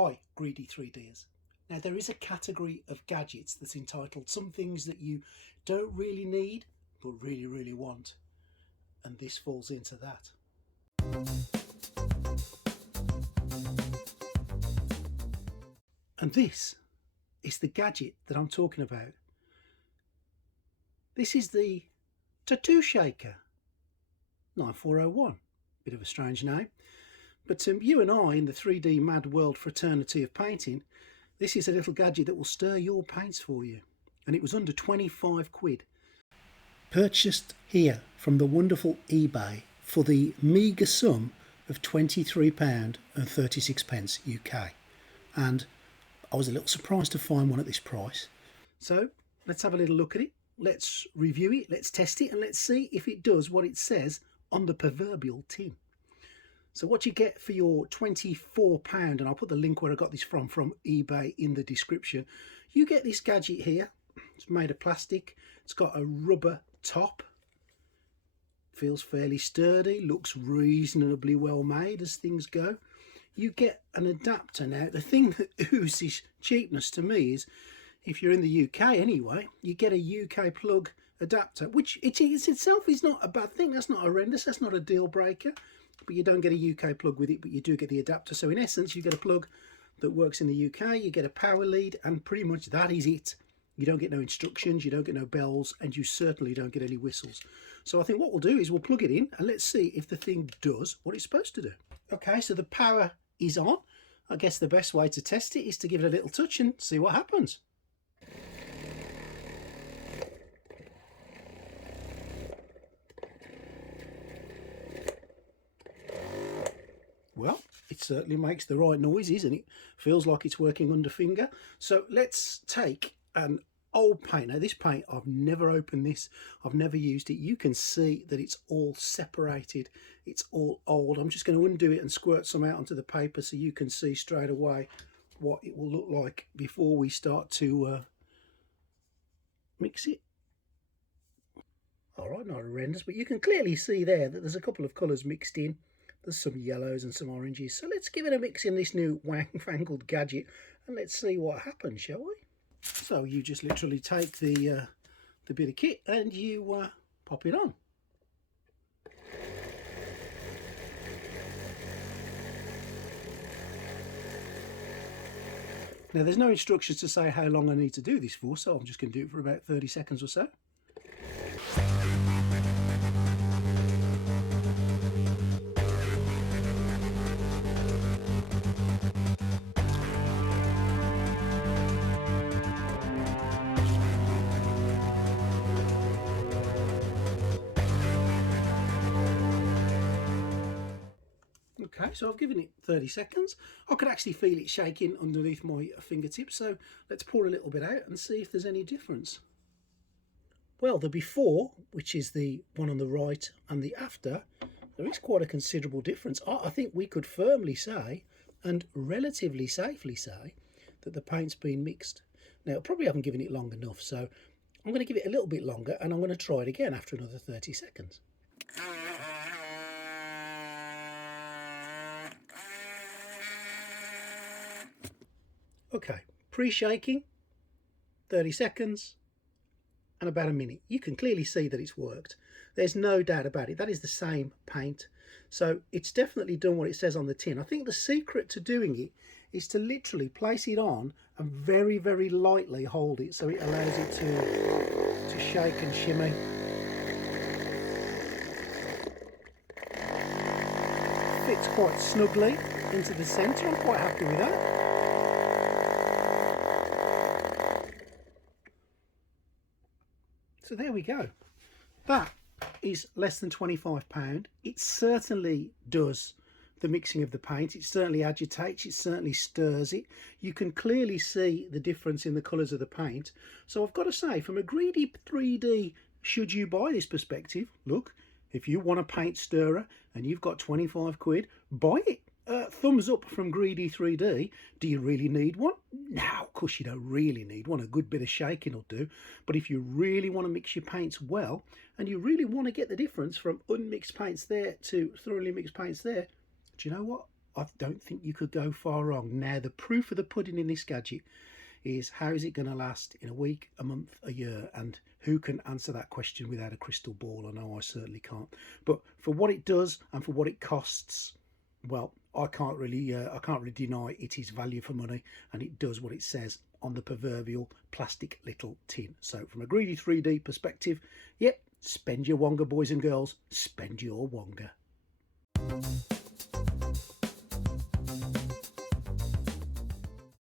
Hi, greedy 3Ders. Now there is a category of gadgets that's entitled some things that you don't really need but really want, and this falls into that. And this is the gadget that I'm talking about. This is the Tattoo Shaker 9401. Bit of a strange name, but you and I in the 3D mad world fraternity of painting, this is a little gadget that will stir your paints for you, and it was under 25 quid. Purchased here from the wonderful eBay for the meagre sum of £23.36 UK, and I was a little surprised to find one at this price. So let's have a little look at it, let's review it, let's test it, and let's see if it does what it says on the proverbial tin. So what you get for your £24, and I'll put the link where I got this from eBay in the description. You get this gadget here. It's made of plastic. It's got a rubber top. Feels fairly sturdy. Looks reasonably well made as things go. You get an adapter. Now, the thing that oozes cheapness to me is, if you're in the UK anyway, you get a UK plug adapter, which it itself is not a bad thing. That's not horrendous. That's not a deal breaker. But you don't get a UK plug with it, but you do get the adapter. So in essence, you get a plug that works in the UK, you get a power lead, and pretty much that is it. You don't get no instructions, you don't get no bells, and you certainly don't get any whistles. So I think what we'll do is we'll plug it in and let's see if the thing does what it's supposed to do. Okay, so the power is on. I guess the best way to test it is to give it a little touch and see what happens. Well, it certainly makes the right noises and it feels like it's working under finger. So let's take an old paint. Now this paint, I've never opened this, I've never used it. You can see that it's all separated, it's all old. I'm just going to undo it and squirt some out onto the paper so you can see straight away what it will look like before we start to mix it. All right, not horrendous, but you can clearly see there that there's a couple of colours mixed in. There's some yellows and some oranges. So let's give it a mix in this new fangled gadget and let's see what happens, shall we? So you just literally take the bit of kit and you pop it on. Now there's no instructions to say how long I need to do this for, so I'm just going to do it for about 30 seconds or so. Okay, so I've given it 30 seconds. I could actually feel it shaking underneath my fingertips, so let's pour a little bit out and see if there's any difference. Well, the before, which is the one on the right, and the after, there is quite a considerable difference. I think we could firmly say, and relatively safely say, that the paint's been mixed. Now, I probably haven't given it long enough, so I'm going to give it a little bit longer, and I'm going to try it again after another 30 seconds. Okay, pre-shaking, 30 seconds, and about a minute. You can clearly see that it's worked. There's no doubt about it. That is the same paint. So it's definitely done what it says on the tin. I think the secret to doing it is to literally place it on and very lightly hold it so it allows it to shake and shimmy. Fits quite snugly into the centre. I'm quite happy with that. So there we go. That is less than £25. It certainly does the mixing of the paint. It certainly agitates, it certainly stirs it. You can clearly see the difference in the colours of the paint. So I've got to say, from a greedy 3D, should you buy this perspective, look, if you want a paint stirrer and you've got 25 quid, buy it. Thumbs up from Greedy 3D. Do you really need one? No, of course you don't really need one. A good bit of shaking will do. But if you really want to mix your paints well, and you really want to get the difference from unmixed paints there to thoroughly mixed paints there, do you know what? I don't think you could go far wrong. Now, the proof of the pudding in this gadget is, how is it going to last in a week, a month, a year? And who can answer that question without a crystal ball? I know I certainly can't. But for what it does and for what it costs, well, I can't really deny it is value for money, and it does what it says on the proverbial plastic little tin. So from a greedy 3D perspective, yep, spend your wonga, boys and girls, spend your wonga.